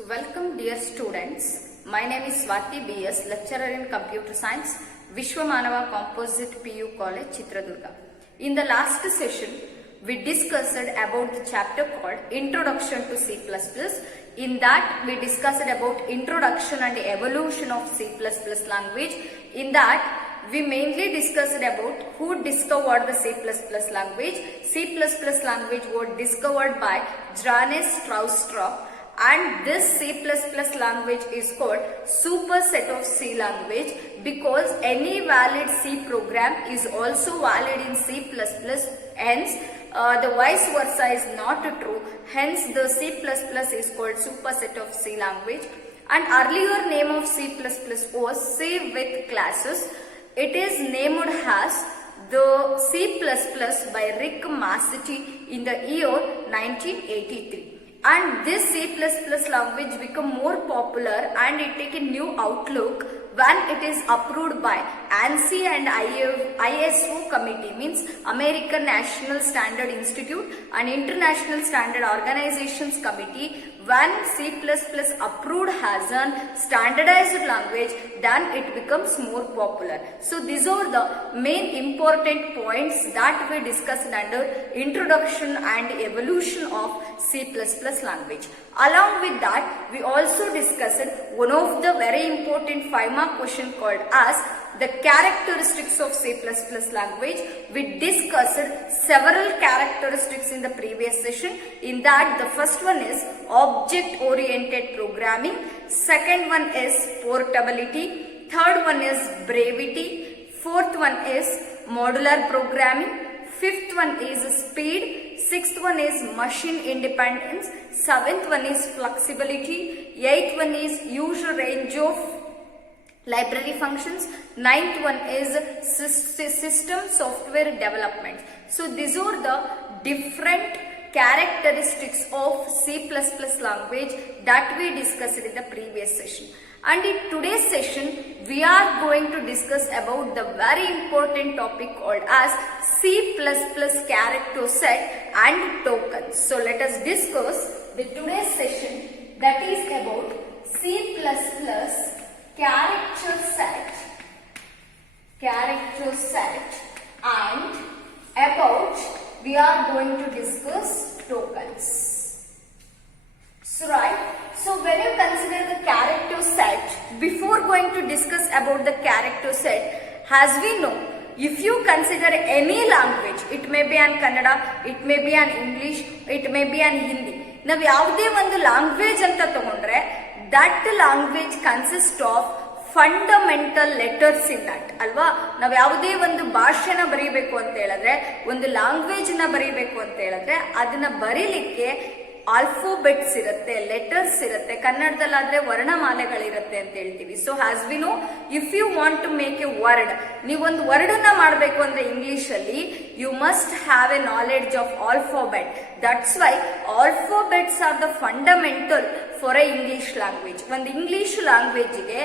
So welcome dear students, my name is Swati BS, lecturer in computer science, Vishwamanava Composite PU College, Chitradurga. In the last session, we discussed about the chapter called Introduction to C++. In that, we discussed about introduction and evolution of C++ language. In that, we mainly discussed about who discovered the C++ language. C++ language was discovered by Johannes Stroustrup. And this C++ language is called superset of C language because any valid C program is also valid in C++. Hence, the vice versa is not true. Hence, the C++ is called superset of C language. And earlier name of C++ was C with classes. It is named as the C++ by Rick Massetti in the year 1983. And this C++ language become more popular and it take a new outlook when it is approved by ANSI and ISO committee, means American National Standard Institute and International Standard Organizations Committee. When C++ approved as a standardized language, then it becomes more popular. So these are the main important points that we discussed under introduction and evolution of C++ language. Along with that, we also discussed one of the very important 5-mark question called as the characteristics of C++ language. We discussed several characteristics in the previous session. In that, the first one is object-oriented programming. Second one is portability. Third one is brevity. Fourth one is modular programming. Fifth one is speed. Sixth one is machine independence. Seventh one is flexibility. Eighth one is user range of library functions. Ninth one is system software development. So these are the different characteristics of C++ language that we discussed in the previous session. And in today's session, we are going to discuss about the very important topic called as C++ character set and tokens. So let us discuss the today's session, that is about C++ character set and about we are going to discuss tokens. So right. So when you consider the character set, before going to discuss about the character set, as we know, if you consider any language, it may be an Kannada, it may be an English, it may be an Hindi. Now, ಯಾವುದೇ ಒಂದು language ಅಂತ ತಗೊಂಡ್ರೆ, that language consists of fundamental letters in that ಅಲ್ವಾ. ನಾವ್ ಯಾವುದೇ ಒಂದು ಭಾಷೆನ ಬರೀಬೇಕು ಅಂತ ಹೇಳಿದ್ರೆ, ಒಂದು ಲ್ಯಾಂಗ್ವೇಜ್ ನ ಬರೀಬೇಕು ಅಂತ ಹೇಳಿದ್ರೆ, ಅದನ್ನ ಬರೀಲಿಕ್ಕೆ ಆಲ್ಫೋಬೆಟ್ಸ್ ಇರುತ್ತೆ, ಲೆಟರ್ಸ್ ಇರುತ್ತೆ, ಕನ್ನಡದಲ್ಲಾದ್ರೆ ವರ್ಣಮಾಲೆಗಳಿರುತ್ತೆ ಅಂತ ಹೇಳ್ತೀವಿ. So as we know, if you want to make a word, ನೀವೊಂದು ವರ್ಡ್ ನ ಮಾಡಬೇಕು ಅಂದ್ರೆ ಇಂಗ್ಲಿಷ್ ಅಲ್ಲಿ you must have a knowledge of alphabet. That's why alphabets are the fundamental for a English language. ಒಂದು ಇಂಗ್ಲಿಷ್ ಲ್ಯಾಂಗ್ವೇಜ್ಗೆ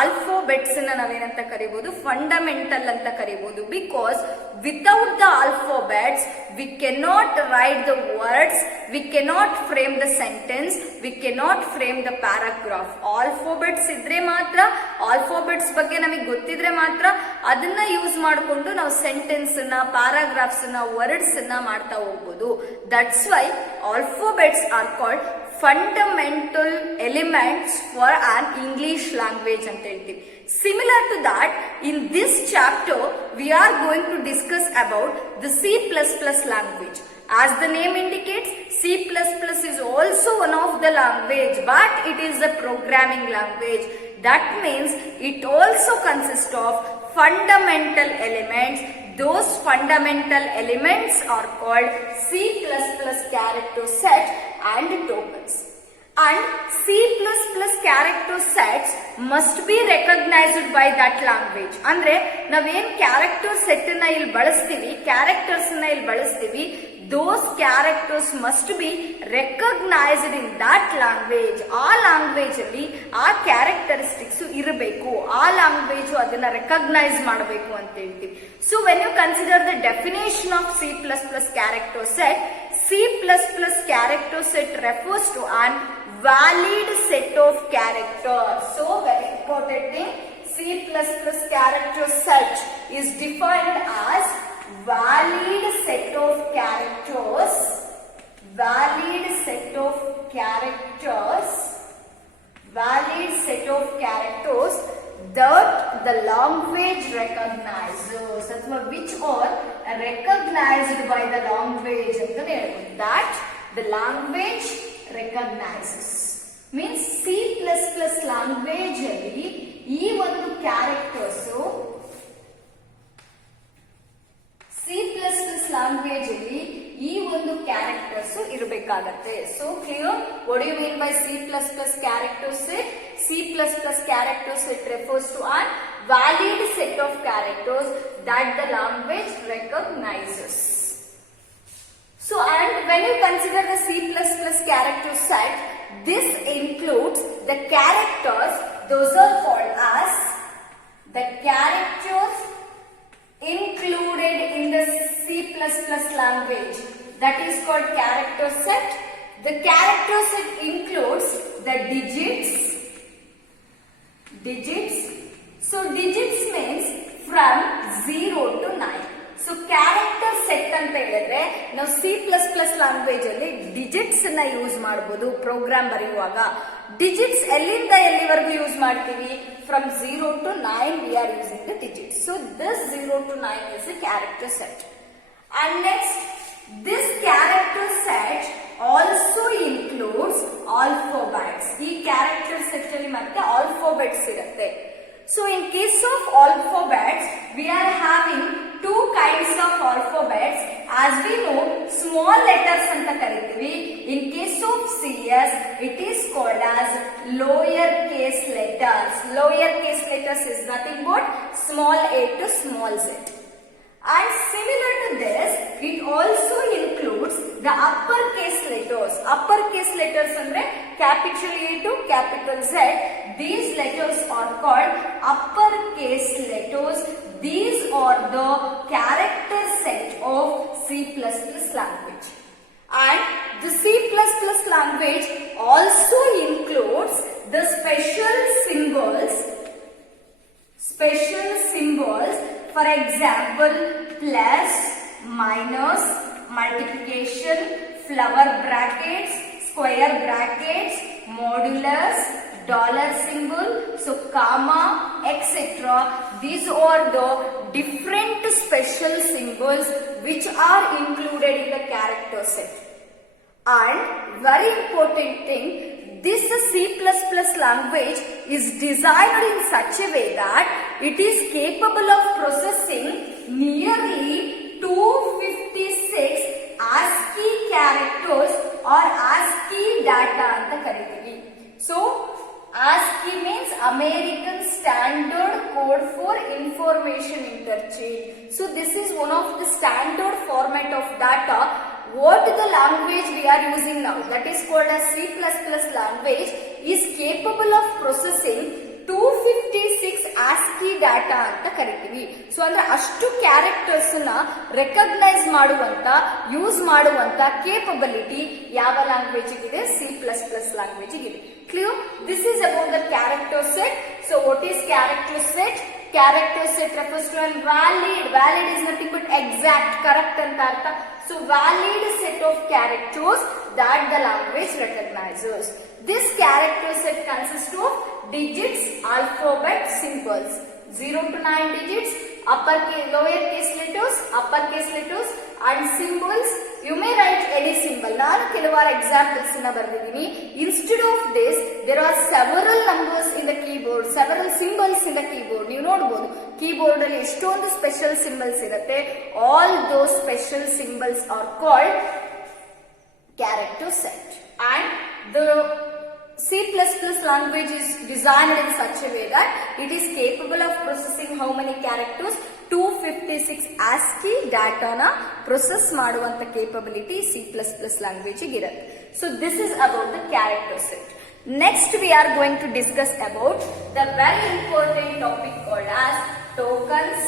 alphabets ನಾವೇನಂತ ಕರಿಬಹುದು, fundamental ಅಂತ ಕರಿಬಹುದು. Because without the alphabets we cannot write the words, we cannot frame the sentence, we cannot frame the paragraph. Alphabets ಇದ್ರೆ ಮಾತ್ರ, ಆಲ್ಫೋಬೆಟ್ಸ್ ಬಗ್ಗೆ ನಮಗೆ ಗೊತ್ತಿದ್ರೆ ಮಾತ್ರ ಅದನ್ನ ಯೂಸ್ ಮಾಡಿಕೊಂಡು ನಾವು ಸೆಂಟೆನ್ಸ್ ನ, ಪ್ಯಾರಾಗ್ರಾಫ್ಸ್ ನ, ವರ್ಡ್ಸ್ ನ ಮಾಡ್ತಾ ಹೋಗ್ಬೋದು. That's why alphabets are called fundamental elements for an English language ಅಂತ ಹೇಳ್ತೀವಿ. Similar to that, in this chapter, we are going to discuss about the C++ language. As the name indicates, C++ is also one of the language, but it is a programming language. That means it also consists of fundamental elements. Those fundamental elements are called C++ character set and tokens. And C++ character sets must be recognized by that language. ಅಂದ್ರೆ ನಾವೇನ್ character set ನ ಇಲ್ಲಿ ಬಳಸ್ತೀವಿ, ಕ್ಯಾರೆಕ್ಟರ್ಸ್ ನ ಇಲ್ಲಿ ಬಳಸ್ತೀವಿ, those characters must be recognized in that language. ಆ ಲ್ಯಾಂಗ್ವೇಜ್ ಅಲ್ಲಿ ಆ ಕ್ಯಾರೆಕ್ಟರಿಸ್ಟಿಕ್ಸ್ ಇರಬೇಕು, ಆ ಲ್ಯಾಂಗ್ವೇಜ್ ಅದನ್ನ ರೆಕಗ್ನೈಸ್ ಮಾಡಬೇಕು ಅಂತ ಹೇಳ್ತೀವಿ. So when you consider the definition of C++ character set, C++ character set refers to an valid set of characters. So very important thing, C++ character set is defined as valid set of characters, valid set of characters, valid set of characters that the language recognizes, ಅಥವಾ which are recognized by the language ಅಂತ ಹೇಳ್ಬೋದು. That the language recognizes means C++ language ಅಲ್ಲಿ ಈ ಒಂದು characters C++ language ಅಲ್ಲಿ ಈ ಒಂದು characters ಇರಬೇಕಾಗತ್ತೆ. So clear, what you mean by C++ character set? C++ character set refers to a valid set of characters that the language recognizes. So, and when you consider the C++ character set, this includes the characters, those are called as the characters included in the C++ language, that is called character set. The character set includes the digits. So digits means from 0 to 9. So character set ಅಂತ ಹೇಳಿದ್ರೆ ನಾವು C++ language ಅಲ್ಲಿ digits ನ ಯೂಸ್ ಮಾಡಬಹುದು ಪ್ರೋಗ್ರಾಮ್ ಬರೆಯುವಾಗ. digits ಎಲ್ಲಿಂದ ಎಲ್ಲಿವರೆಗೂ ಯೂಸ್ ಮಾಡ್ತೀವಿ? from 0 to 9 we are using the digits. So this 0 to 9 is a character set. And next, this character set also includes alphabets. ಈ character set ಅಲ್ಲಿ ಮತ್ತೆ alphabets ಇರುತ್ತೆ. So in case of alphabets, we are having two kinds of alphabets. As we know, small letters anta kariತೀವಿ. In case of CS, it is called as lower case letters. Lower case letters is nothing but small a to small z. And similar to this, it also includes the uppercase letters. Uppercase letters andre capital A to capital Z. These letters are called uppercase letters. These are the character set of C++ language. And the C++ language also includes the special symbols. For example, plus, minus, multiplication, flower brackets, square brackets, modulus, dollar symbol, so comma, etc. These are the different special symbols which are included in the character set. And very important thing, this C++ language is designed in such a way that it is capable of processing nearly 256 ASCII characters or ASCII data anta kariತೀವಿ. So ASCII means American Standard Code for Information Interchange. So this is one of the standard format of data. What the language we are using now, that is called as C++ language, is capable of processing 256 ASCII data ಅಂತ ಕರಿತೀವಿ. ಸೊ ಅಂದ್ರೆ ಅಷ್ಟು ಕ್ಯಾರೆಕ್ಟರ್ಸ್ ನ ರೆಕಗ್ನೈಸ್ ಮಾಡುವಂತ ಯೂಸ್ ಮಾಡುವಂತ ಕೇಪಬಿಲಿಟಿ ಯಾವ ಲ್ಯಾಂಗ್ವೇಜ್ ಇದೆ? C++ language ಇದೆ. Clear? This is about the character set. So what is character set? Character set refers to a valid. Valid is nothing but exact, correct anta artha. So valid set of characters that the language recognizes. This character set consists of digits, alphabet, symbols. 0 to 9 digits, lower case letters, uppercase letters, and symbols. You may write any symbol. ನಾನು ಕೆಲವಾರು examples ನ ಬರೆದಿದ್ದೀನಿ. Instead of this, there are several numbers in the keyboard, several symbols in the keyboard. ನೀವು ನೋಡಬಹುದು ಕೀಬೋರ್ಡ್ ಅಲ್ಲಿ ಎಷ್ಟೊಂದು special symbols ಇರುತ್ತೆ. All those special symbols are called character set. And the C++ language is designed in such a way that it is capable of processing how many characters? 256 ASCII data na process ಮಾಡುವಂತ capability C++ language ಗೆ ಇರುತ್ತೆ. So this is about the character set. Next we are going to discuss about the very important topic called as tokens.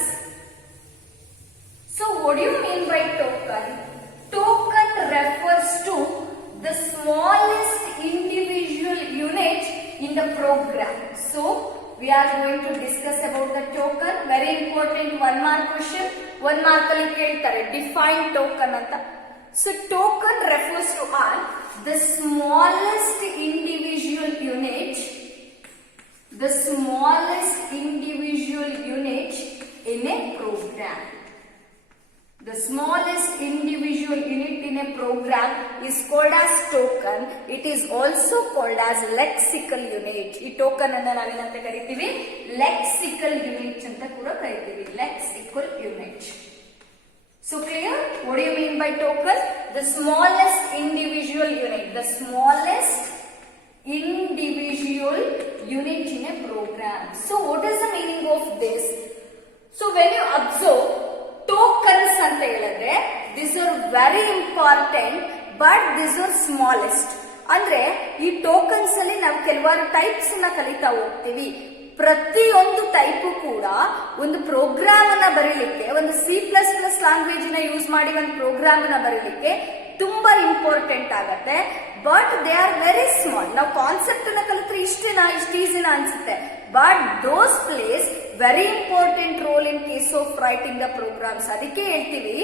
So what do you mean by token? Token refers to the smallest individual unit in the program. So we are going to discuss about the token. Very important 1 mark question. 1 mark ಅಲ್ಲಿ ಕೇಳ್ತಾರೆ define token ಅಂತ. So token refers to the smallest individual unit, the smallest individual unit in a program. The smallest individual unit in a program is called as token. It is also called as lexical unit. ಈ token ಅನ್ನು ನಾವೇನಂತ ಕರಿತೀವಿ? Lexical unit ಅಂತ ಕೂಡ ಕರಿತೀವಿ. Lexical unit. So clear? What do you mean by token? The smallest individual unit. The smallest individual unit in a program. So what is the meaning of this? So when you observe tokens ಅಂತ ಹೇಳಿದ್ರೆ these are very important but these are smallest. ಅಂದ್ರೆ ಈ ಟೋಕನ್ಸ್ ಅಲ್ಲಿ ನಾವು ಕೆಲವಾರು ಟೈಪ್ಸ್ ನ ಕಲಿತಾ ಹೋಗ್ತೀವಿ. ಪ್ರತಿಯೊಂದು ಟೈಪ್ ಕೂಡ ಒಂದು ಪ್ರೋಗ್ರಾಮ್ ಅನ್ನ ಬರೀಲಿಕ್ಕೆ, ಒಂದು C++ ಲ್ಯಾಂಗ್ವೇಜ್ ನ ಯೂಸ್ ಮಾಡಿ ಒಂದು ಪ್ರೋಗ್ರಾಮ್ ನ ಬರೀಲಿಕ್ಕೆ ತುಂಬಾ ಇಂಪಾರ್ಟೆಂಟ್ ಆಗತ್ತೆ. But they are very small. ನಾವು ಕಾನ್ಸೆಪ್ಟ್ ನ ಕಲಿತ್ರೆ ಇಷ್ಟೇನಾ, ಇಷ್ಟು ಈಸಿನಾ ಅನ್ಸುತ್ತೆ. But those place very important role in case of writing the programs. ಅದಕ್ಕೆ ಹೇಳ್ತೀವಿ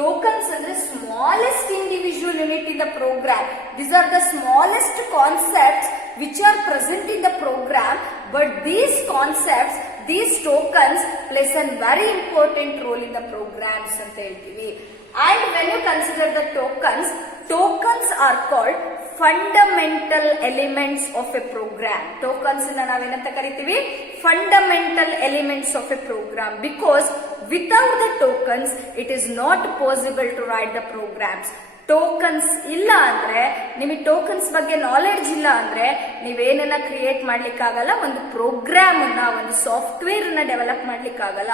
ಟೋಕನ್ಸ್ ಅಂದ್ರೆ smallest individual unit in the program. These are the smallest concepts which are present in the program, but these concepts, these tokens plays a very important role in the programs anta heltivi. And when you consider the tokens are called fundamental elements of a program. Tokens na navenanta karitivi? Fundamental elements of a program, because without the tokens it is not possible to write the programs. Tokens ಇಲ್ಲ ಅಂದ್ರೆ, ನಿಮಗೆ ಟೋಕನ್ಸ್ ಬಗ್ಗೆ ನಾಲೆಡ್ಜ್ ಇಲ್ಲ ಅಂದ್ರೆ ನೀವೇನನ್ನ ಕ್ರಿಯೇಟ್ ಮಾಡ್ಲಿಕ್ಕಾಗಲ್ಲ, ಒಂದು ಪ್ರೋಗ್ರಾಮ್ ಅನ್ನ, ಒಂದು ಸಾಫ್ಟ್ವೇರ್ ಅನ್ನ ಡೆವಲಪ್ ಮಾಡ್ಲಿಕ್ಕಾಗಲ್ಲ.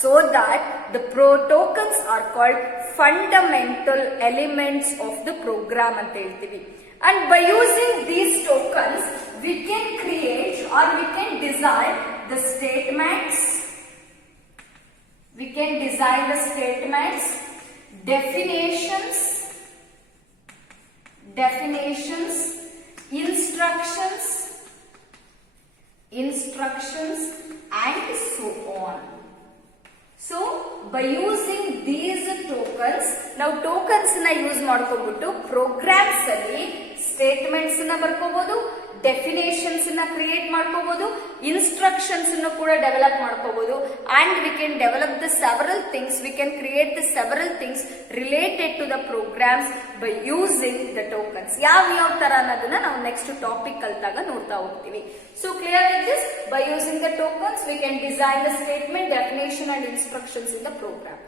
So that the tokens are called fundamental elements of the program ಅಂತ ಹೇಳ್ತೀವಿ. And by using these tokens we can create or we can design the statements, we can design the statements, definitions, instructions and so on. So by using these tokens, now tokens na use ಮಾಡ್ಕೊಂಡ್ಬಿಟ್ಟು programs ಅಲ್ಲಿ statements ನ ಬರ್ಕೋಬಹುದು, definitions ನ create ಮಾಡ್ಕೋಬಹುದು, instructions ನ ಕೂಡ develop ಮಾಡ್ಕೋಬಹುದು. And we can develop the several things, we can create the several things related to the programs by using the tokens. ಯಾವ ತರ ಅನ್ನೋದನ್ನ ನಾವು ನೆಕ್ಸ್ಟ್ ಟಾಪಿಕ್ ಕಲ್ತಾಗ ನೋಡ್ತಾ ಹೋಗ್ತೀವಿ. So clear with this, by using the tokens we can design the statement, definition and instructions in the program.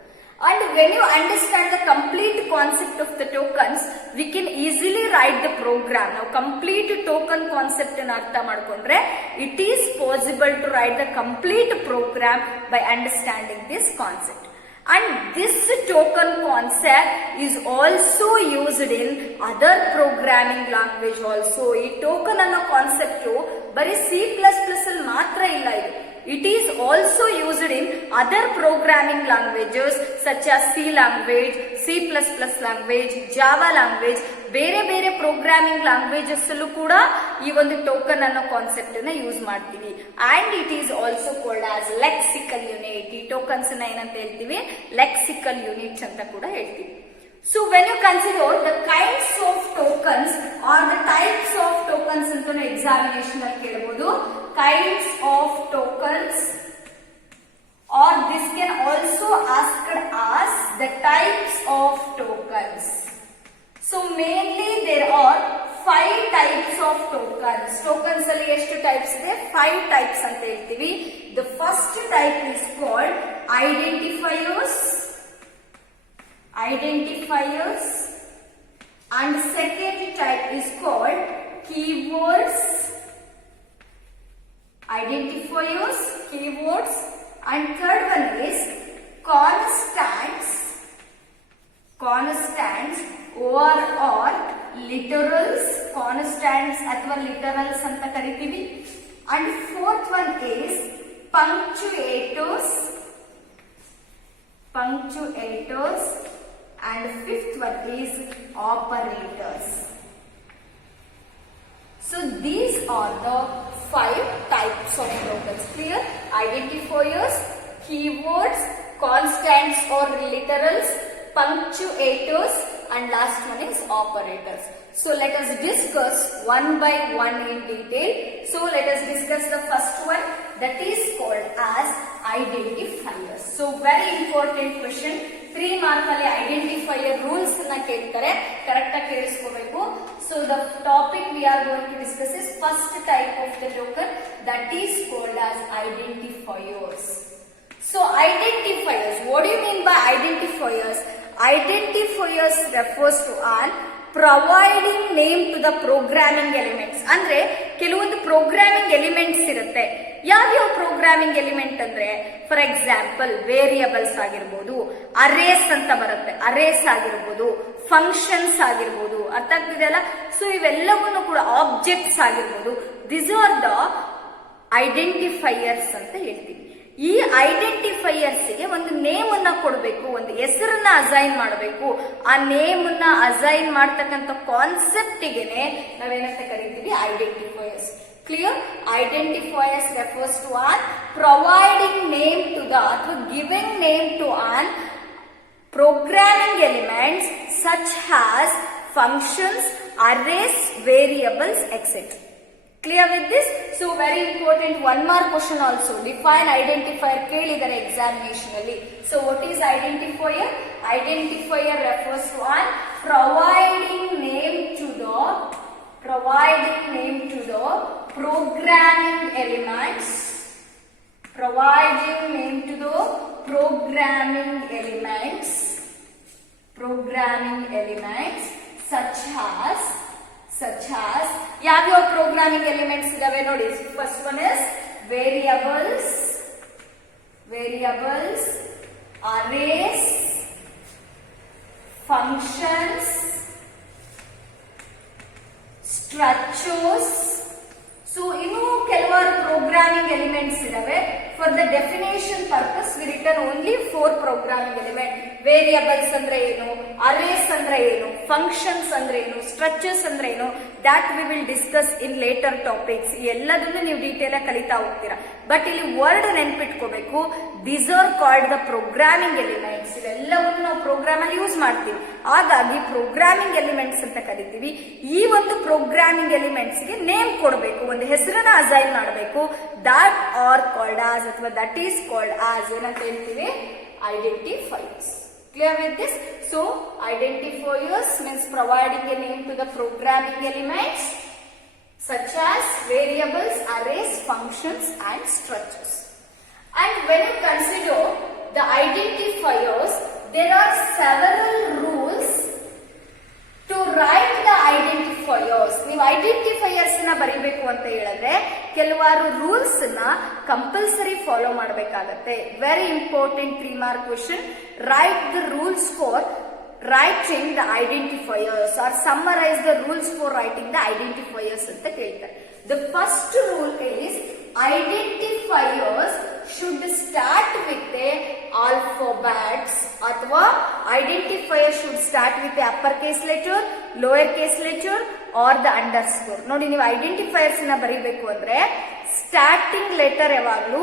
And when you understand the complete concept of the tokens, we can easily write the program. Now complete token concept in artha madkondre, it is possible to write the complete program by understanding this concept. And this token concept is also used in other programming language also. ಈ token ಅನ್ನೋ ಕಾನ್ಸೆಪ್ಟ್ ಬರೀ C++ ಅಲ್ಲಿ ಮಾತ್ರ ಇಲ್ಲ ಇದು. It is also used in other programming languages such as C language, C++ language, Java language, ಬೇರೆ ಬೇರೆ programming languages ಅಲ್ಲೂ ಕೂಡ ಈ ಒಂದು ಟೋಕನ್ ಅನ್ನೋ ಕಾನ್ಸೆಪ್ಟ್ ಅನ್ನ ಯೂಸ್ ಮಾಡ್ತೀವಿ. And it is also called as lexical unit. ಈ ಟೋಕನ್ಸ್ ನ ಏನಂತ ಹೇಳ್ತೀವಿ? ಲೆಕ್ಸಿಕಲ್ ಯೂನಿಟ್ಸ್ ಅಂತ ಕೂಡ ಹೇಳ್ತೀವಿ. So when you consider the kinds of tokens or the types of tokens ಅಂತ ಎಕ್ಸಾಮಿನೇಷನ್ ಅಲ್ಲಿ ಕೇಳಬಹುದು. Kinds of tokens, or this can also asked as the types of tokens. So mainly there are 5 types of tokens. Tokens ಅಲ್ಲಿ ಎಷ್ಟು ಟೈಪ್ಸ್ ಇದೆ? 5 types ಅಂತ ಹೇಳ್ತೀವಿ. The first type is called identifiers, and second type is called keywords, and third one is constants or literals, constants ಅಥವಾ literals ಅಂತ ಕರಿತೀವಿ. And fourth one is punctuators, and fifth one is operators. So these are the 5 types of tokens. Clear? Identifiers, keywords, constants or literals, punctuators, and last one is operators. So let us discuss one by one in detail. So let us discuss the first one, that is called as identifiers. So very important question. 3 mark ಅಲ್ಲಿ identifier rules na keltare, correct ಆಗಿ ಕೇಳಿಸ್ಕೋಬೇಕು. So the topic we are going to discuss is first type of the token, that is called as identifiers. So identifiers, what do you mean by identifiers? Identifiers refers to an providing name to the programming elements. ಅಂದ್ರೆ ಕೆಲವೊಂದು programming elements ಇರುತ್ತೆ. ಯಾವ್ಯಾವ programming element ಅಂದ್ರೆ, for example variables ಆಗಿರ್ಬೋದು, ಅರೇಸ್ ಅಂತ ಬರುತ್ತೆ, ಅರೇಸ್ ಆಗಿರ್ಬೋದು, ಫಂಕ್ಷನ್ಸ್ ಆಗಿರ್ಬೋದು, ಅರ್ಥ ಆಗ್ತಿದೆಯಲ್ಲ. ಸೊ ಇವೆಲ್ಲವನ್ನು ಕೂಡ ಆಬ್ಜೆಕ್ಟ್ಸ್ ಆಗಿರ್ಬೋದು, ದಿಸ್ ಆರ್ ದ ಐಡೆಂಟಿಫೈಯರ್ಸ್ ಅಂತ ಹೇಳ್ತೀವಿ. ಈ ಐಡೆಂಟಿಫೈಯರ್ಸ್ಗೆ ಒಂದು ನೇಮ್ ಅನ್ನ ಕೊಡಬೇಕು, ಒಂದು ಹೆಸರನ್ನ ಅಸೈನ್ ಮಾಡಬೇಕು. ಆ ನೇಮ್ ಅನ್ನ ಅಸೈನ್ ಮಾಡ್ತಕ್ಕಂಥ ಕಾನ್ಸೆಪ್ಟಿಗೆನೆ ನಾವೇನಂತ ಕರಿತೀವಿ, identifiers. Clear? Identifiers refers to an providing name to the or giving name to an programming elements such as functions, arrays, variables, etc. Clear with this? So very important, one more question also. Define identifier ಕೇಳಿದರೆ examination ಅಲ್ಲಿ. So what is identifier? Identifier refers to an providing name to the programming elements, providing name to the programming elements such as ಯಾವ್ಯಾವ programming elements ಇದಾವೆ ನೋಡಿ. First one is variables, arrays, functions, structures. So ಇನ್ನು ಕೆಲವಾರು programming elements ಇದಾವೆ. For the definition purpose we written only 4 programming element. Variables ಅಂದ್ರೆ ಏನು, ಅರೇಸ್ ಅಂದ್ರೆ ಏನು, ಫಂಕ್ಷನ್ಸ್ ಅಂದ್ರೆ ಏನು, ಸ್ಟ್ರಕ್ಚರ್ಸ್ ಅಂದ್ರೆ ಏನು, that we will discuss in later topics. ಎಲ್ಲದನ್ನು ನೀವು ಡೀಟೇಲ್ ಆಗಿ ಕಲಿತಾ ಹೋಗ್ತೀರಾ. ಬಟ್ ಇಲ್ಲಿ ವರ್ಡ್ ನೆನ್ಪಿಟ್ಕೋಬೇಕು, these are called the programming elements. ಇವೆಲ್ಲವನ್ನು ನಾವು ಪ್ರೋಗ್ರಾಮ್ ಅಲ್ಲಿ ಯೂಸ್ ಮಾಡ್ತೀವಿ, ಹಾಗಾಗಿ ಪ್ರೋಗ್ರಾಮಿಂಗ್ ಎಲಿಮೆಂಟ್ಸ್ ಅಂತ ಕರಿತೀವಿ. ಈ ಒಂದು ಪ್ರೋಗ್ರಾಮಿಂಗ್ ಎಲಿಮೆಂಟ್ಸ್ ಗೆ ನೇಮ್ ಕೊಡಬೇಕು, ಒಂದು ಹೆಸರನ್ನ ಅಸೈನ್ ಮಾಡಬೇಕು. that are called as ಅಥವಾ that is called as ಏನಂತ ಹೇಳ್ತೀವಿ, identifiers. Clear with this? So identifiers means providing a name to the programming elements such as variables, arrays, functions and structures. And when you consider the identifiers, there are several rules to write the identifiers. ನೀವು ಐಡೆಂಟಿಫೈಯರ್ಸ್ ನ ಬರಿಬೇಕು ಅಂತ ಹೇಳಿದ್ರೆ ಕೆಲವಾರು ರೂಲ್ಸ್ ನ compulsory follow ಮಾಡಬೇಕಾಗತ್ತೆ. Very important 3 mark question. Write the rules for writing the identifiers or summarize the rules for writing the identifiers ಅಂತ ಕೇಳ್ತಾರೆ. The first rule is identifiers should start with a alphabets ಅಥವಾ identifier should start with a uppercase letter, lowercase letter or the underscore. ನೋಡಿ, ನೀವು ಐಡೆಂಟಿಫೈಯರ್ಸ್ ನ ಬರೀಬೇಕು ಅಂದ್ರೆ starting letter ಯಾವಾಗ್ಲೂ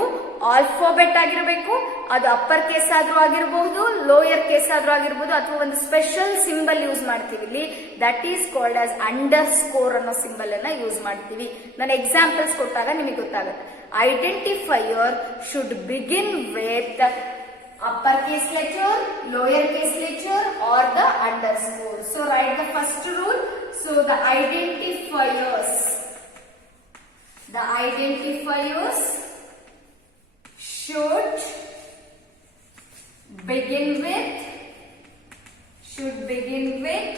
ಆಲ್ಫಾಬೆಟ್ ಆಗಿರಬೇಕು. ಅದು ಅಪ್ಪರ್ ಕೇಸ್ ಆದ್ರೂ ಆಗಿರಬಹುದು, ಲೋಯರ್ ಕೇಸ್ ಆದ್ರೂ ಆಗಿರಬಹುದು, ಅಥವಾ ಒಂದು ಸ್ಪೆಷಲ್ ಸಿಂಬಲ್ ಯೂಸ್ ಮಾಡ್ತೀವಿ ಇಲ್ಲಿ, that is called as under score ಅನ್ನೋ ಸಿಂಬಲ್ ಅನ್ನ ಯೂಸ್ ಮಾಡ್ತೀವಿ. ನಾನು ಎಕ್ಸಾಂಪಲ್ಸ್ ಕೊಟ್ಟಾಗ ನಿಮಗೆ ಗೊತ್ತಾಗುತ್ತೆ. Identifier should begin with uppercase letter, lowercase letter or the underscore. So write the first rule. So the identifiers should begin with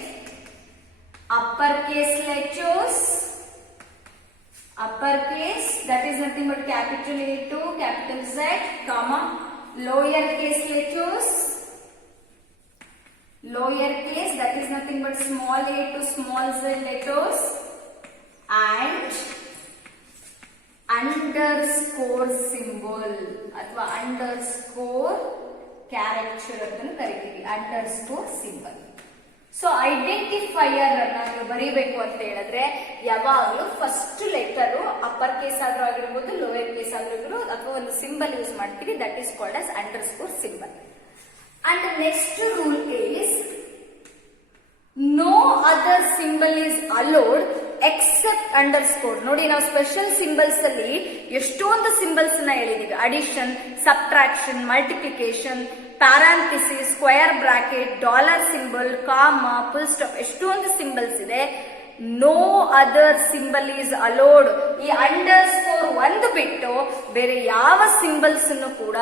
uppercase letters, uppercase, that is nothing but capital A to capital Z, comma, lowercase letters, lowercase, that is nothing but small a to small z letters, and underscore symbol ಅಥವಾ underscore character ಅಂತ ಕರಿತೀವಿ, underscore symbol. So identifier ಅನ್ನ ನೀವು ಬರೀಬೇಕು ಅಂತ ಹೇಳಿದ್ರೆ ಯಾವಾಗಲೂ first letter upper case ಆದ್ರೂ ಆಗಿರ್ಬೋದು, ಲೋಯರ್ ಕೇಸ್ ಆಗಿರ್ಬೋದು, ಅಥವಾ ಒಂದು ಸಿಂಬಲ್ ಯೂಸ್ ಮಾಡ್ತೀವಿ, that is called as underscore symbol. And next rule is no other symbol is allowed except underscore. ನೋಡಿ, ನಾವು ಸ್ಪೆಷಲ್ ಸಿಂಬಲ್ಸ್ ಅಲ್ಲಿ ಎಷ್ಟೊಂದು ಸಿಂಬಲ್ಸ್ ನ ಹೇಳಿದೀವಿ. Addition, subtraction, multiplication, parenthesis, square bracket, dollar symbol, comma, full stop, ಎಷ್ಟೊಂದು symbols ಇದೆ. No other symbol is allowed. ಈ underscore ಒಂದು ಬಿಟ್ಟು ಬೇರೆ ಯಾವ ಸಿಂಬಲ್ಸ್ ಕೂಡ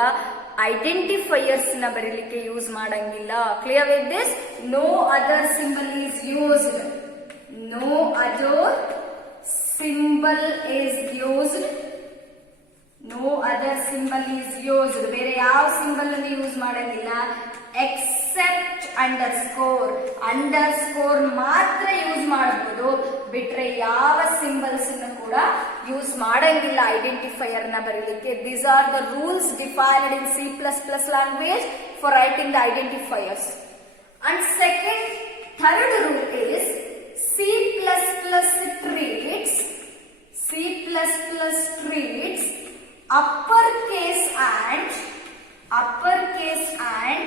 ಐಡೆಂಟಿಫೈಯರ್ಸ್ ನ ಬರೀಲಿಕ್ಕೆ ಯೂಸ್ ಮಾಡಂಗಿಲ್ಲ. Clear with this? No other symbol is used. No other symbol is used. No other symbol is used. ಬೇರೆ ಯಾವ ಸಿಂಬಲ್ ಅನ್ನು ಯೂಸ್ ಮಾಡಂಗಿಲ್ಲ ಎಕ್ಸೆಪ್ಟ್ ಅಂಡರ್ಸ್ಕೋರ್. ಅಂಡರ್ಸ್ಕೋರ್ ಮಾತ್ರ ಯೂಸ್ ಮಾಡಬಹುದು, ಬಿಟ್ರೆ ಯಾವ ಸಿಂಬಲ್ಸ್ ಕೂಡ ಯೂಸ್ ಮಾಡಂಗಿಲ್ಲ ಐಡೆಂಟಿಫೈಯರ್ ನ ಬರೀಲಿಕ್ಕೆ. These are the rules defined in C++ language for writing the identifiers. And third rule is C++ treats uppercase and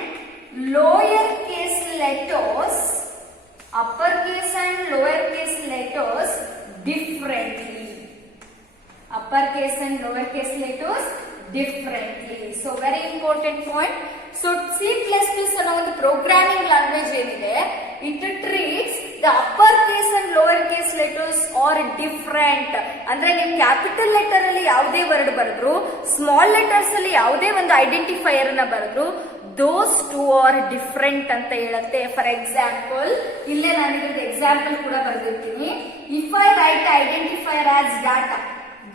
lowercase letters, uppercase and lowercase letters differently. Uppercase and lowercase letters differently. So very important point. So C++ ಅನ್ನೋ ಒಂದು programming language ಏನಿದೆ, it treats the uppercase and lowercase letters are different. ಅಂದ್ರೆ ನೀವು capital letter ಅಲ್ಲಿ ಯಾವುದೇ ವರ್ಡ್ ಬರೆದ್ರು, small letters ಅಲ್ಲಿ ಯಾವುದೇ ಒಂದು ಐಡೆಂಟಿಫೈಯರ್ ನ ಬರೆದ್ರು, those two are different ಅಂತ ಹೇಳುತ್ತೆ. ಫಾರ್ ಎಕ್ಸಾಂಪಲ್, ಇಲ್ಲೇ ನಾನು ಇದಕ್ಕೆ ಎಕ್ಸಾಂಪಲ್ ಕೂಡ ಬರೆದಿರ್ತೀನಿ. If I write identifier as data,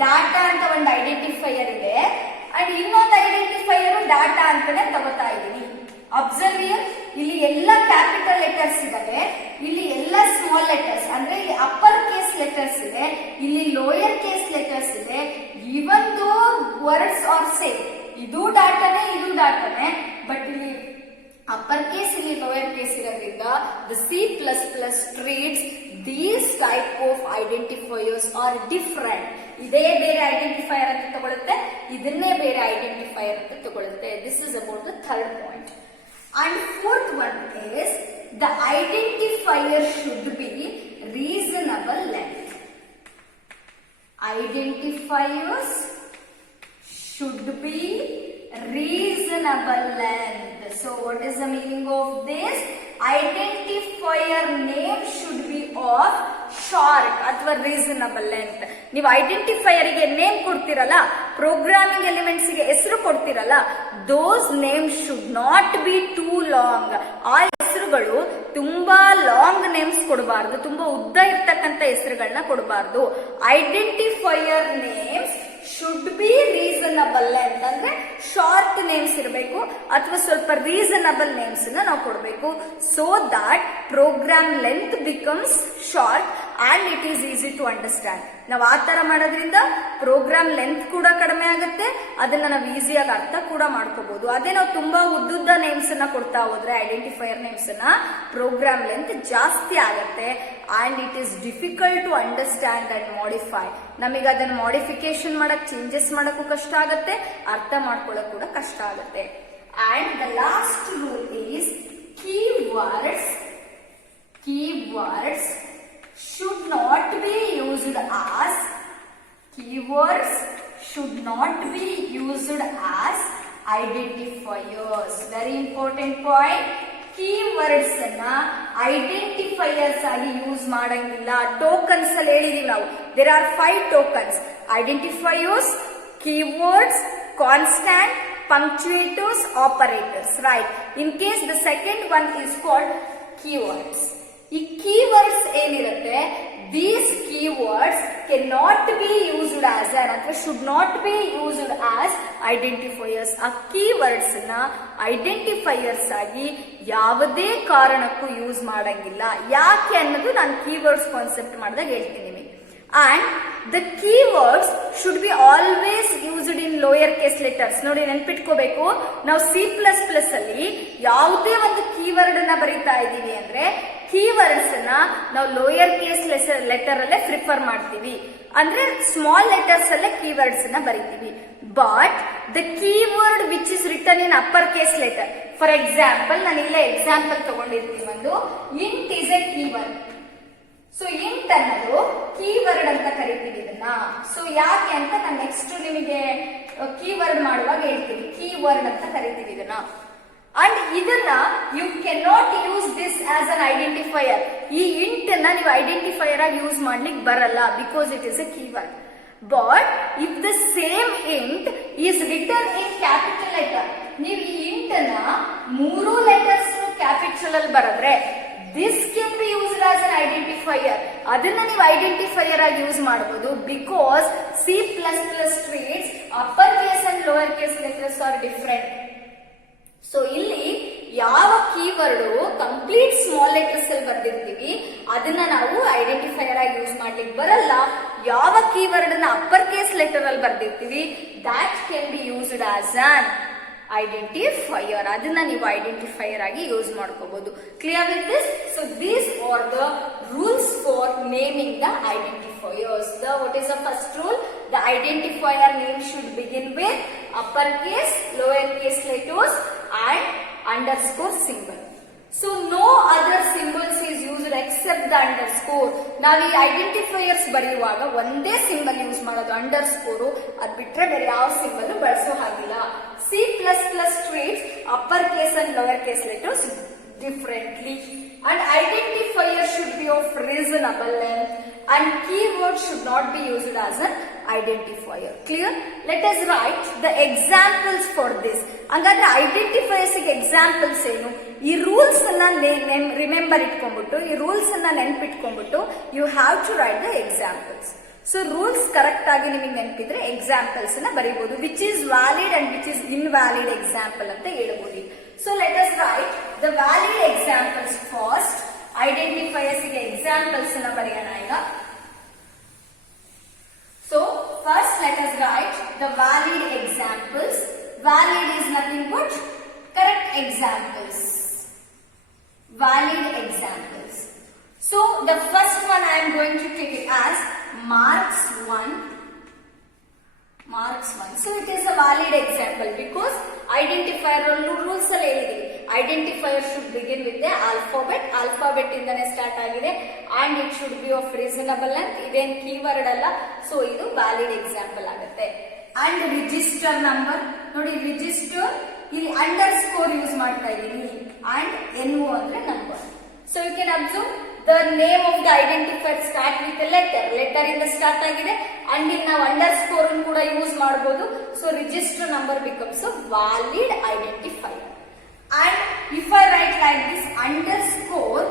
data ಅಂತ ಒಂದು ಐಡೆಂಟಿಫೈಯರ್ ಇದೆ, ಅಂಡ್ ಇನ್ನೊಂದು ಐಡೆಂಟಿಫೈಯರ್ ಡಾಟಾ ಅಂತಾನೆ ತಗೋತಾ ಇದ್ದೀನಿ. ಅಬ್ಸರ್ವ್ ಹಿಯರ್, ಇಲ್ಲಿ ಎಲ್ಲ ಕ್ಯಾಪಿಟಲ್ ಲೆಟರ್ಸ್ ಇದಾವೆ, ಇಲ್ಲಿ ಎಲ್ಲ ಸ್ಮಾಲ್ ಲೆಟರ್ಸ್ ಅಂದ್ರೆ ಇಲ್ಲಿ ಅಪ್ಪರ್ ಕೇಸ್ ಲೆಟರ್ಸ್ ಇದೆ, ಇಲ್ಲಿ ಲೋಯರ್ ಕೇಸ್ ಲೆಟರ್ಸ್ ಇದೆ. ಇವನ್ ದೋ ವರ್ಡ್ಸ್ ಆರ್ ಸೇಮ್, ಇದು ಡಾಟಾನೇ ಇದು ಡಾಟಾನೇ, ಬಟ್ ಇಲ್ಲಿ ಅಪ್ಪರ್ ಕೇಸ್ ಇಲ್ಲಿ ಲೋಯರ್ ಕೇಸ್ ಇರೋದ್ರಿಂದ the C++ treats these type of identifiers are different. ಇದೇ ಬೇರೆ ಐಡೆಂಟಿಫೈಯರ್ ಅಂತ ತಗೊಳುತ್ತೆ, ಇದನ್ನೇ ಬೇರೆ ಐಡೆಂಟಿಫೈಯರ್ ಅಂತ ತಗೊಳುತ್ತೆ. This is about the third point. And fourth one is the identifier should be reasonable length. Identifiers should be reasonable length. So what is the meaning of this? Identifier name should be of short ಅಥವಾ reasonable length. ನೀವು identifier ಗೆ name ಕೊಡ್ತಿರಲ್ಲ, programming elements ಗೆ ಹೆಸರು ಕೊಡ್ತಿರಲ್ಲ, those name should not be too long. ಆ ಹೆಸರುಗಳು ತುಂಬಾ ಲಾಂಗ್ ನೇಮ್ಸ್ ಕೊಡಬಾರ್ದು, ತುಂಬಾ ಉದ್ದ ಇರ್ತಕ್ಕಂಥ ಹೆಸರುಗಳನ್ನ ಕೊಡಬಾರ್ದು. Identifier names should be reasonable length ಅಂದ್ರೆ ಶಾರ್ಟ್ ನೇಮ್ಸ್ ಇರಬೇಕು ಅಥವಾ ಸ್ವಲ್ಪ ರೀಸನಬಲ್ ನೇಮ್ಸ್ ನಾವು ಕೊಡಬೇಕು. So that program length becomes short and it is easy to understand. ನಾವು ಆ ತರ ಮಾಡೋದ್ರಿಂದ ಪ್ರೋಗ್ರಾಮ್ ಲೆಂತ್ ಕೂಡ ಕಡಿಮೆ ಆಗುತ್ತೆ, ಅದನ್ನ ನಾವು ಈಸಿಯಾಗಿ ಅರ್ಥ ಕೂಡ ಮಾಡ್ಕೋಬಹುದು. ಅದೇ ನಾವು ತುಂಬಾ ಉದ್ದುದ್ದ ನೇಮ್ಸ್ ಅನ್ನ ಕೊಡ್ತಾ ಹೋದ್ರೆ ಐಡೆಂಟಿಫೈಯರ್ ನೇಮ್ಸ್ ಅನ್ನ, ಪ್ರೋಗ್ರಾಮ್ ಲೆಂತ್ ಜಾಸ್ತಿ ಆಗುತ್ತೆ and it is difficult to understand and modify. ನಮಗೆ ಅದನ್ನ ಮಾಡಿಫಿಕೇಶನ್ ಮಾಡಕ್, ಚೇಂಜಸ್ ಮಾಡಕ್ಕೂ ಕಷ್ಟ ಆಗುತ್ತೆ, ಅರ್ಥ ಮಾಡ್ಕೊಳ್ಳಕ್ ಕೂಡ ಕಷ್ಟ ಆಗುತ್ತೆ. And the last rule is keywords should not be used as identifiers. Very important point. Keywords ಅನ್ನ ಐಡೆಂಟಿಫೈಯರ್ಸ್ ಆಗಿ ಯೂಸ್ ಮಾಡಂಗಿಲ್ಲ. ಟೋಕನ್ಸ್ ಅಲ್ಲಿ ಹೇಳಿದೀವಿ ನಾವು, there are 5 tokens: identifiers, keywords, constant, punctuators, operators. Right? In case the second one is called keywords. ಈ ಕೀವರ್ಡ್ಸ್ ಏನಿರುತ್ತೆ, these keywords cannot be used as ಅಥವಾ should not be used as identifiers. ಆ ಕೀವರ್ಡ್ಸ್ ನ ಐಡೆಂಟಿಫೈಯರ್ಸ್ ಆಗಿ ಯಾವುದೇ ಕಾರಣಕ್ಕೂ ಯೂಸ್ ಮಾಡಂಗಿಲ್ಲ. ಯಾಕೆ ಅನ್ನೋದು ನಾನು ಕೀವರ್ಡ್ಸ್ ಕಾನ್ಸೆಪ್ಟ್ ಮಾಡಿದಾಗ ಹೇಳ್ತೀನಿ. And the keywords should be always used in lower case letters. ನೋಡಿ, ನೆನ್ಪಿಟ್ಕೋಬೇಕು, ನಾವು C++ ಅಲ್ಲಿ ಯಾವುದೇ ಒಂದು ಕೀವರ್ಡ್ ಅನ್ನ ಬರೀತಾ ಇದ್ದೀವಿ ಅಂದ್ರೆ ಕೀವರ್ಡ್ಸ್ ಅನ್ನ ನಾವು ಲೋಯರ್ ಕೇಸ್ ಲೆಟರ್ ಅಲ್ಲೇ ಪ್ರಿಫರ್ ಮಾಡ್ತೀವಿ, ಅಂದ್ರೆ ಸ್ಮಾಲ್ ಲೆಟರ್ಸ್ ಅಲ್ಲೇ ಕೀವರ್ಡ್ಸ್ ಅನ್ನ ಬರೀತೀವಿ. But the keyword which is written in upper case letter, for example ನಾನು ಇಲ್ಲೇ ಎಕ್ಸಾಂಪಲ್ ತಗೊಂಡಿರ್ತೀನಿ, ಒಂದು int is a keyword. So int ಅನ್ನೋದು ಕೀವರ್ಡ್ ಅಂತ ಕರಿತೀವಿ ಇದನ್ನ. ಸೊ ಯಾಕೆ ಅಂತ ನಾನು ನೆಕ್ಸ್ಟ್ ನಿಮಗೆ ಕೀವರ್ಡ್ ಮಾಡುವಾಗ ಹೇಳ್ತೀನಿ, ಕೀವರ್ಡ್ ಅಂತ ಕರಿತೀವಿ ಇದನ್ನ. ಅಂಡ್ ಇದನ್ನ you can not use this as an identifier. ಈ ಇಂಟ್ ಅನ್ನ ನೀವು ಐಡೆಂಟಿಫೈಯರ್ ಆಗಿ ಯೂಸ್ ಮಾಡ್ಲಿಕ್ಕೆ ಬರಲ್ಲ, because it is a keyword. But if the same int is written in capital letter, ನೀವು ಈ ಇಂಟ್ ಅನ್ನ 3 ಲೆಟರ್ಸ್ ಕ್ಯಾಪಿಟಲ್ ಅಲ್ಲಿ ಬರೆದ್ರೆ this can be used as an identifier. ಅದನ್ನ ನೀವು ಐಡೆಂಟಿಫೈಯರ್ ಆಗಿ ಯೂಸ್ ಮಾಡಬಹುದು, because C++ treats upper case and lower case letters are different. So ಇಲ್ಲಿ ಯಾವ ಕೀವರ್ಡ್ ಕಂಪ್ಲೀಟ್ ಸ್ಮಾಲ್ ಲೆಟರ್ಸ್ ಅಲ್ಲಿ ಬರ್ದಿರ್ತೀವಿ ಅದನ್ನ ನಾವು ಐಡೆಂಟಿಫೈಯರ್ ಆಗಿ ಯೂಸ್ ಮಾಡ್ಲಿಕ್ಕೆ ಬರಲ್ಲ. ಯಾವ ಕೀವರ್ಡ್ ಅನ್ನ ಅಪ್ಪರ್ ಕೇಸ್ ಲೆಟರ್ ಅಲ್ಲಿ ಬರ್ದಿರ್ತೀವಿ that can be used as an identifier. ಅದನ್ನ ನೀವು ಐಡೆಂಟಿಫೈಯರ್ ಆಗಿ ಯೂಸ್ ಮಾಡ್ಕೋಬಹುದು. Clear with this? So these are the rules for naming the identifiers. What is the first rule? The identifier name should begin with uppercase, lowercase letters and underscore symbol. So no other symbols is used except the underscore. ನಾವು ಈ ಐಡೆಂಟಿಫೈಯರ್ಸ್ ಬರೆಯುವಾಗ ಒಂದೇ symbol use ಮಾಡೋದು, ಅಂಡರ್ಸ್ಕೋರ್. ಅದ್ ಬಿಟ್ರೆ ಬೇರೆ ಯಾವ ಸಿಂಬಲ್ ಬಳಸೋ ಹಾಗಿಲ್ಲ. C++ treats upper case and lower case letters differently. And identifier should be of reasonable length and keyword should not be used as an identifier. Clear? Let us write the examples for this. ಹಂಗಾದ್ರೆ identifiers examples ಏನು? ಈ rules ಅನ್ನ remember ಇಟ್ಕೊಂಡ್ಬಿಟ್ಟು, ಈ rules ಅನ್ನ ನೆನ್ಪಿಟ್ಕೊಂಡ್ಬಿಟ್ಟು you have to write the examples. So rules correct ಆಗಿ ನಿಮಗೆ ನೆನಪಿದ್ರೆ ಎಕ್ಸಾಂಪಲ್ಸ್ ನ ಬರೀಬಹುದು, which is valid and which is invalid example ಅಂತ ಹೇಳ್ಬೋದು. So let us write the valid examples first. Identifiers ಗೆ ಎಕ್ಸಾಂಪಲ್ಸ್ ನ ಬರೆಯೋಣ ಈಗ. So first let us write the valid examples. Valid is nothing but correct examples. Valid examples. So the first one I am going to take it as marks 1. Marks 1. So it is a valid example because identifier rules alle ಹೇಳಿದೀವಿ. Identifier should begin with the alphabet. Alphabet ಇಂದನೇ start ಆಗಿದೆ and it should be of reasonable length. ಇದೇನ್ keyword ಅಲ್ಲ, so ಇದು valid example ಆಗುತ್ತೆ. And register number ನೋಡಿ, register ಇಲ್ಲಿ underscore use ಮಾಡ್ತಾ ಇದ್ದೀನಿ ಅಂಡ್ NO ಅಂದ್ರೆ ನಂಬರ್. So you can observe the name of the identifier start with letter ಇಂದ ಸ್ಟಾರ್ಟ್ ಆಗಿದೆ ಅಂಡ್ ಇಲ್ಲಿ ನಾವು ಅಂಡರ್ ಸ್ಕೋರ್ ಕೂಡ ಯೂಸ್ ಮಾಡಬಹುದು. So register number becomes a valid identifier. And if I right like this underscore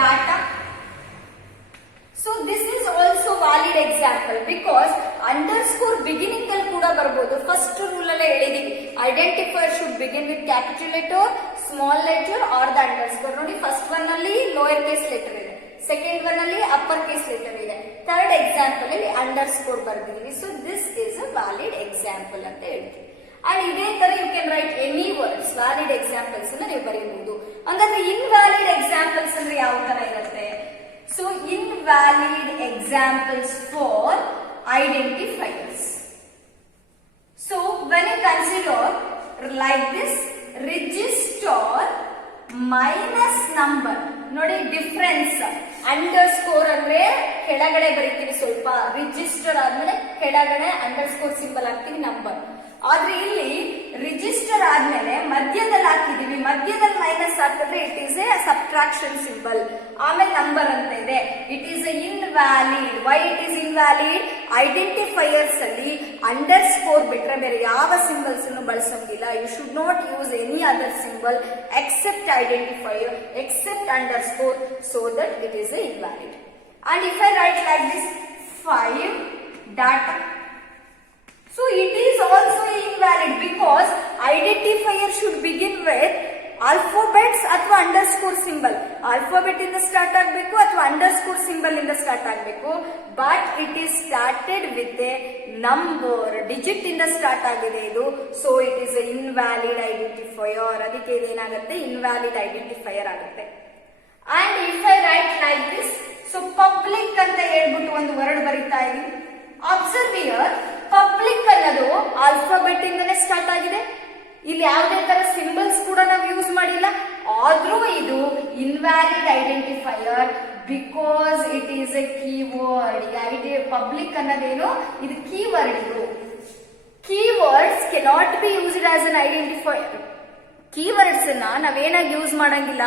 data, so this is also valid example because underscore beginning ಅಲ್ಲಿ ಕೂಡ ಬರಬಹುದು. First rule ಅಲ್ಲೇ ಹೇಳಿದೀವಿ identifier should begin with capital letter, small letter or the underscore. ನೋಡಿ first one ಅಲ್ಲಿ lower case letter ಇದೆ, second one ಅಲ್ಲಿ upper case letter ಇದೆ, ಥರ್ಡ್ ಎಕ್ಸಾಂಪಲ್ ಅಲ್ಲಿ ಅಂಡರ್ಸ್ಕೋರ್ ಬರ್ದಿದೀವಿ. So this is a valid example ಅಂತ ಹೇಳ್ತೀವಿ. ಅಂಡ್ ಇದೇ ತರ you can write any words, valid examples ಅನ್ನ ನೀವು ಬರೀಬಹುದು. ಹಂಗಾದ್ರೆ ಇನ್ವ್ಯಾಲಿಡ್ ಎಕ್ಸಾಂಪಲ್ಸ್ ಅಂದ್ರೆ ಯಾವ ತರ ಇರುತ್ತೆ? So invalid examples for identifiers. So when you consider like this, register minus number, ನೋಡಿ ಡಿಫರೆನ್ಸ್. ಅಂಡರ್ಸ್ಕೋರ್ ಅಂದ್ರೆ ಕೆಳಗಡೆ ಬರೀತೀವಿ ಸ್ವಲ್ಪ, ರಿಜಿಸ್ಟರ್ ಆದ್ಮೇಲೆ ಕೆಳಗಡೆ ಅಂಡರ್ಸ್ಕೋರ್ ಸಿಂಬಲ್ ಹಾಕ್ತೀವಿ ನಂಬರ್. ಆದ್ರೆ ಇಲ್ಲಿ ರಿಜಿಸ್ಟರ್ ಆದ್ಮೇಲೆ ಮಧ್ಯದಲ್ಲಿ ಹಾಕಿದೀವಿ, ಮಧ್ಯದಲ್ಲಿ ಮೈನಸ್ ಹಾಕಿದ್ರೆ it is a subtraction symbol, ಆಮೇಲೆ ನಂಬರ್ ಅಂತ ಇದೆ. It is invalid. Why it is invalid? Identifiers ಅಲ್ಲಿ ಅಂಡರ್ ಸ್ಕೋರ್ ಬಿಟ್ರೆ ಬೇರೆ ಯಾವ ಸಿಂಬಲ್ಸ್ ಅನ್ನು ಬಳಸೋಂಗಿಲ್ಲ. You should not use any other symbol except identifier, except underscore, so that it is invalid. And if I write like this 5 data, so it is also invalid because identifier should begin with alphabets ಅಥವಾ underscore symbol, alphabet ಇಂದ ಸ್ಟಾರ್ಟ್ ಆಗಬೇಕು ಅಥವಾ underscore symbol ಇಂದ ಸ್ಟಾರ್ಟ್ ಆಗಬೇಕು. But it is started with A number, digit ಇಂದ start ಆಗಿದೆ ಇದು. So it is A invalid identifier. ಅದಕ್ಕೆ ಇದೇನಾಗುತ್ತೆ, ಇನ್ವ್ಯಾಲಿಡ್ ಐಡೆಂಟಿಫೈಯರ್ ಆಗುತ್ತೆ. And if I right like this, so public ಅಂತ ಹೇಳ್ಬಿಟ್ಟು ಒಂದು ವರ್ಡ್ ಬರೀತಾ ಇದೀನಿ. ಅಬ್ಸರ್ವ್ ಹಿಯರ್, ಪಬ್ಲಿಕ್ ಅನ್ನೋದು ಆಲ್ಫಾಬೆಟ್ ಇಂದನೇ ಸ್ಟಾರ್ಟ್ ಆಗಿದೆ. ಇಲ್ಲಿ ಯಾವುದೇ ತರ ಸಿಂಬಲ್ಸ್ ಕೂಡ ನಾವು ಯೂಸ್ ಮಾಡಿಲ್ಲ. ಆದ್ರೂ ಇದು invalid identifier because it is a keyword. Public ಅನ್ನೋದೇನು, ಇದು ಕೀವರ್ಡ್. ಇದು keywords cannot be used as an identifier. Keywords ನಾವೇನಾಗಿ ಯೂಸ್ ಮಾಡಂಗಿಲ್ಲ,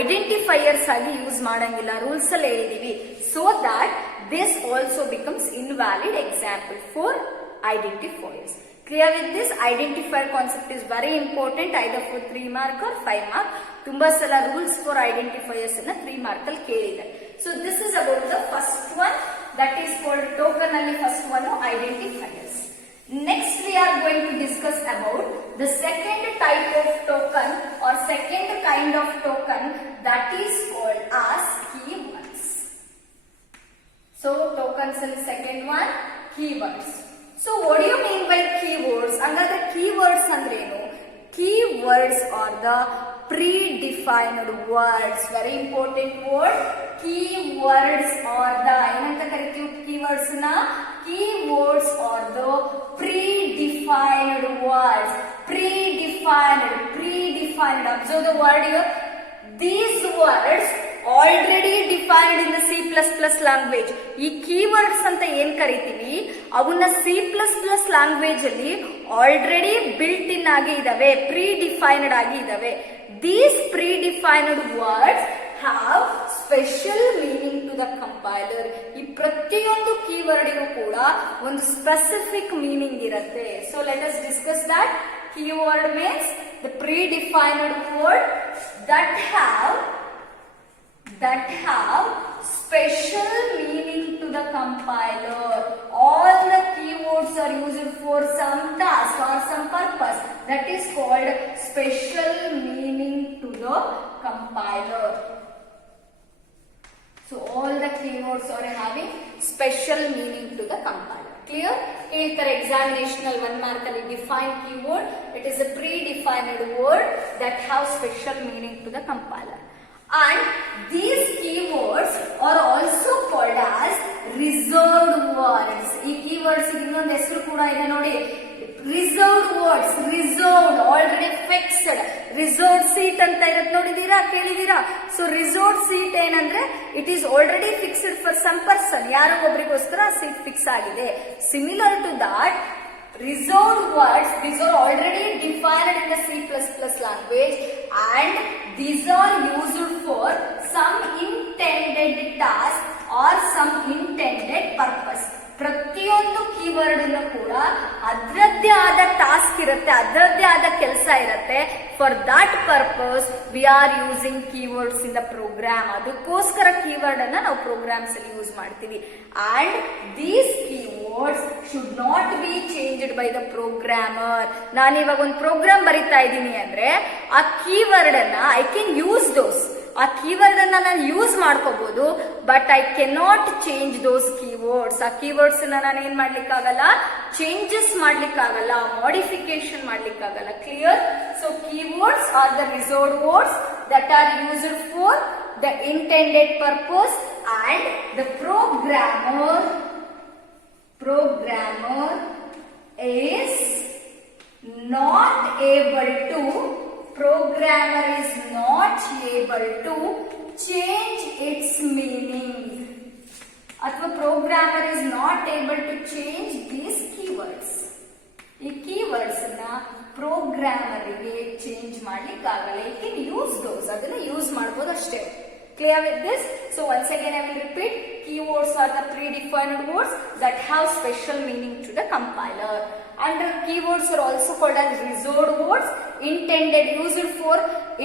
ಐಡೆಂಟಿಫೈಯರ್ಸ್ ಆಗಿ ಯೂಸ್ ಮಾಡಂಗಿಲ್ಲ. ರೂಲ್ಸ್ ಅಲ್ಲಿ ಹೇಳಿದೀವಿ. So that this also becomes invalid example for identifiers. Clear with this? Identifier concept is very important, either for 3 mark or 5 mark. Tumba sala rules for identifiers na 3 mark al kelide. So this is about the first one, that is called token alli first one identifiers. Next we are going to discuss about the second type of token or second kind of token, that is called as keywords. So tokens in second one, keywords. So what do you mean by keywords? Another keywords andrenu, keywords are the predefined words. Very important word. Keywords are the, ಏನಂತ ಕರಿತೀವಿ keywords na? Keywords are the predefined words. Predefined. Observe the word here. These words already defined in the C++ language. ಈ keywords ಅಂತ ಏನ್ ಕರಿತೀವಿ ಅವನ್ನ C++ language ಅಲ್ಲಿ already built in ಆಗಿ ಇದಾವೆ, ಪ್ರೀ ಡಿಫೈನ್ಡ್ ಆಗಿ ಇದಾವೆ. These predefined words have special meaning to the compiler. ಈ ಪ್ರತಿಯೊಂದು ಕೀವರ್ಡ್ಗೂ ಕೂಡ ಒಂದು ಸ್ಪೆಸಿಫಿಕ್ ಮೀನಿಂಗ್ ಇರುತ್ತೆ. So let us discuss that. Keyword means the predefined word that have special meaning to the compiler. All the keywords are used for some task or some purpose. That is called special meaning to the compiler. So all the keywords are having special meaning to the compiler. Clear? Here examinational 1 mark ಅಲ್ಲಿ define keyword. It is a predefined word that have special meaning to the compiler. And these keywords are also called as reserved words. ಈ keywords ಇನ್ನೊಂದು ಹೆಸರು ಕೂಡ ಇದೆ ನೋಡಿ, reserved words. Reserved, already fixed. Reserved seat ಅಂತ ಇರುತ್ತೆ ನೋಡಿದೀರಾ, ಕೇಳಿದೀರಾ? ಸೊ reserved seat ಏನಂದ್ರೆ it is already fixed for some person, ಯಾರೋ ಒಬ್ಬರಿಗೋಸ್ಕರ ಸೀಟ್ ಫಿಕ್ಸ್ ಆಗಿದೆ. Similar to that, reserved words, these are already defined in the C++ language and these are used for some intended task or some intended purpose. ಪ್ರತಿಯೊಂದು ಕೀವರ್ಡ್ ಅನ್ನು ಕೂಡ ಅದರದ್ದೇ ಆದ ಟಾಸ್ಕ್ ಇರುತ್ತೆ, ಅದರದ್ದೇ ಆದ ಕೆಲಸ ಇರುತ್ತೆ. For that purpose we are using keywords in the program. ಅದಕ್ಕೋಸ್ಕರ ಕೀವರ್ಡ್ ಅನ್ನ ನಾವು ಪ್ರೋಗ್ರಾಮ್ಸ್ ಅಲ್ಲಿ ಯೂಸ್ ಮಾಡ್ತೀವಿ. And these keywords should not be changed by the programmer. ನಾನು ಇವಾಗ ಒಂದು ಪ್ರೋಗ್ರಾಮ್ ಬರಿತಾ ಇದ್ದೀನಿ ಅಂದ್ರೆ ಆ ಕೀವರ್ಡ್ ಅನ್ನ ಐ ಕ್ಯಾನ್ ಯೂಸ್ ದೋಸ್, ಆ ಕೀವರ್ಡ್ ಅನ್ನ ನಾನು ಯೂಸ್ ಮಾಡ್ಕೋಬಹುದು, but I cannot change those keywords. ಆ ಕೀವರ್ಡ್ಸ್ ನಾನು ಏನ್ ಮಾಡ್ಲಿಕ್ಕಾಗಲ್ಲ, ಚೇಂಜಸ್ ಮಾಡ್ಲಿಕ್ಕಾಗಲ್ಲ, ಮಾಡಿಫಿಕೇಶನ್ ಮಾಡ್ಲಿಕ್ಕಾಗಲ್ಲ. Clear? So keywords are the reserved words that are used for the intended purpose and the programmer is not able to change its meaning. ಅಥವಾ programmer is not able to change these keywords. ಈ ಕೀವರ್ಡ್ಸ್ ನ ಪ್ರೋಗ್ರಾಮರಿಗೆ ಚೇಂಜ್ ಮಾಡ್ಲಿಕ್ಕಾಗಲ್ಲ. You can use ದೋಸ್, ಅದನ್ನ ಯೂಸ್ ಮಾಡಬಹುದು ಅಷ್ಟೇ. Clear with this? So once again I will repeat, keywords are the predefined words that have special meaning to the compiler. And keywords are also called as reserved words, used for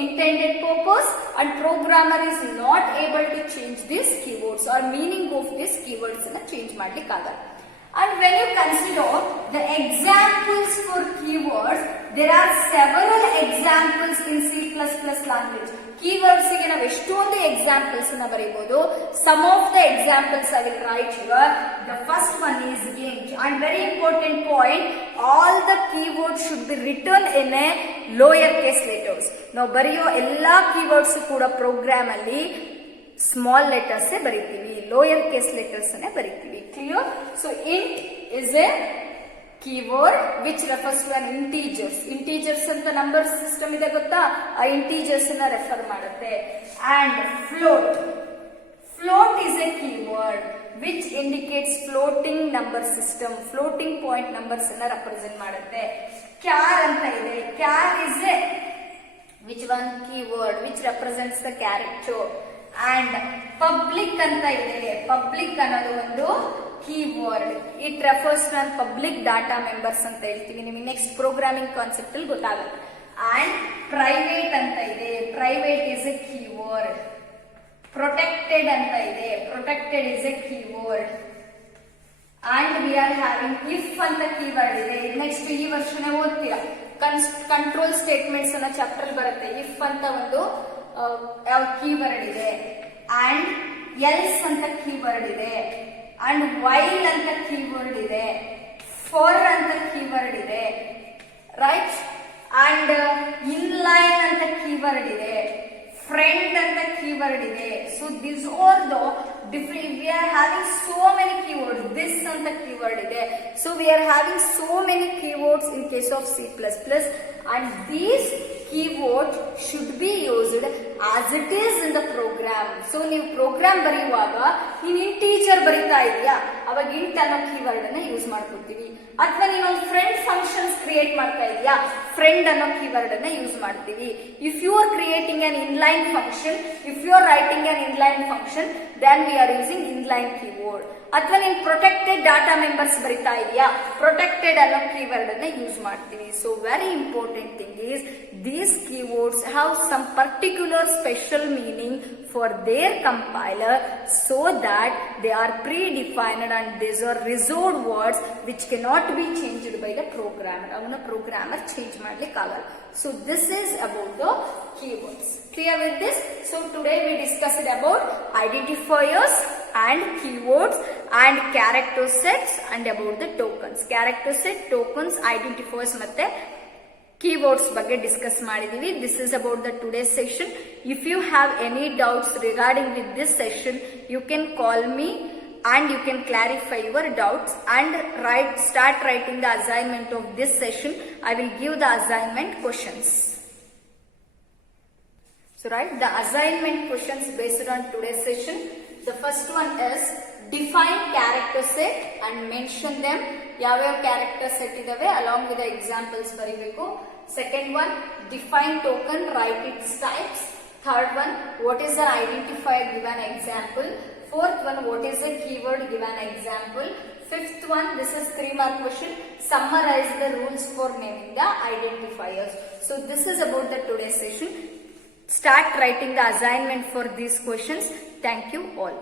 intended purpose, and programmer is not able to change these keywords or meaning of these keywords na change ಮಾಡ್ಲಿಕ್ಕಾಗಲ್ಲ. And when you consider the examples for keywords, there are several examples in C++ language. Keywords ಗೆ ನಾವು ಎಷ್ಟೊಂದು examples ಅನ್ನು ಬರೆಯಬಹುದು. Some of the examples I will write here. The first one is int. And very important point, all the keywords should be written in a lower case letters. ನಾವು ಬರೆಯೋ ಎಲ್ಲಾ keywords ಕೂಡ program ಅಲ್ಲಿ ಸ್ಮಾಲ್ ಲೆಟರ್ಸ್ ಬರೀತೀವಿ, lower case letters ಬರೀತೀವಿ. Clear? So int is a keyword which refers to an integers. Integers ಅಂತ number system ಇದೆ ಗೊತ್ತಾ, ಆ ಇಂಟೀಜರ್ಸ್ ನ ರೆಫರ್ ಮಾಡುತ್ತೆ. And float, float is a keyword which indicates floating number system, floating point numbers ಅನ್ನ represent ಮಾಡುತ್ತೆ. Char ಅಂತ ಇದೆ, char is a which one keyword which represents the character. And public ಅಂತ ಇದೆ, ಪಬ್ಲಿಕ್ ಅನ್ನೋದು ಒಂದು keyword, it refers to public data members ಅಂತ ಹೇಳ್ತೀವಿ. ನಿಮಗೆ ನೆಕ್ಸ್ಟ್ ಪ್ರೋಗ್ರಾಮಿಂಗ್ ಕಾನ್ಸೆಪ್ಟ್ ಅಲ್ಲಿ ಗೊತ್ತಾಗುತ್ತೆ. ಅಂಡ್ ಪ್ರೈವೇಟ್ ಅಂತ ಇದೆ, private is a keyword. Protected ಅಂತ ಇದೆ, protected is a keyword. And we are having if ಅಂತ ಕೀವರ್ಡ್ ಇದೆ. ನೆಕ್ಸ್ಟ್ ಈ ವರ್ಷನೇ ಓದ್ತೀರಾ, ಕಂಟ್ರೋಲ್ ಸ್ಟೇಟ್ಮೆಂಟ್ಸ್ ಅನ್ನೋ ಚಾಪ್ಟರ್ ಬರುತ್ತೆ. ಇಫ್ ಅಂತ ಒಂದು ಕೀವರ್ಡ್ ಇದೆ. ಅಂಡ್ ಎಲ್ಸ್ ಅಂತ ಕೀವರ್ಡ್ ಇದೆ. ಅಂಡ್ ವೈಲ್ ಅಂತ ಕೀವರ್ಡ್ ಇದೆ. ಫಾರ್ ಅಂತ ಕೀವರ್ಡ್ ಇದೆ, ರೈಟ್? ಅಂಡ್ ಇನ್ಲೈನ್ ಅಂತ ಕೀವರ್ಡ್ ಇದೆ. ಫ್ರೆಂಡ್ ಅಂತ ಕೀವರ್ಡ್ ಇದೆ. So this are the different, we are having so many keywords. This anta keyword ide. So we are having so many keywords in case of C++, and these keywords should be used as it is in the program. So ನೀವು ಪ್ರೋಗ್ರಾಮ್ ಬರೆಯುವಾಗ ನೀನು ಇಂಟೀಜರ್ ಬರೀತಾ ಇದೆಯಾ, ಅವಾಗ ಇಂಟ್ ಅನ್ನೋ ಕೀವರ್ಡ್ ಅನ್ನ ಯೂಸ್ ಮಾಡ್ಕೊತೀವಿ. ಅಥವಾ ನೀನೊಂದು ಫ್ರೆಂಡ್ ಫಂಕ್ಷನ್ಸ್ ಕ್ರಿಯೇಟ್ ಮಾಡ್ತಾ ಇದೆಯಾ, ಫ್ರೆಂಡ್ ಅನ್ನೋ ಕೀವರ್ಡ್ ಅನ್ನ ಯೂಸ್ ಮಾಡ್ತೀವಿ. If you are creating an inline function, if you are writing an inline function, then we are using inline keyword. ಅಥವಾ ನೀನು ಪ್ರೊಟೆಕ್ಟೆಡ್ ಡಾಟಾ ಮೆಂಬರ್ಸ್ ಬರೀತಾ ಇದೆಯಾ, ಪ್ರೊಟೆಕ್ಟೆಡ್ ಅನ್ನೋ ಕೀವರ್ಡ್ ಅನ್ನ ಯೂಸ್ ಮಾಡ್ತೀವಿ. So very important thing is these keywords have some particular special meaning for their compiler, so that they are predefined and these are reserved words which cannot be changed by the programmer. avana programmer change ಮಾಡ್ಲಿಕ್ಕೆ ಆಗಲ್ಲ. So this is about the keywords. Clear with this? So today we discussed about identifiers and keywords and character sets and about the tokens. Character set, tokens, identifiers ಮತ್ತೆ keywords ಬಗ್ಗೆ ಡಿಸ್ಕಸ್ ಮಾಡಿದೀವಿ. This is about the today's session. If you have any doubts regarding with this session, you can call me and you can clarify your doubts and start writing the assignment of this session. I will give the assignment questions. So write the assignment questions based on today's session. The first one is define character set and mention them. ಯಾವ್ಯಾವ character set ಇದಾವೆ along with the examples ಬರೀಬೇಕು. Second one, define token, write its types. Third one, what is an identifier, give an example. Fourth one, what is a keyword, give an example. Fifth one, this is 3-mark question, summarize the rules for naming the identifiers. So this is about the today's session. Start writing the assignment for these questions. Thank you all.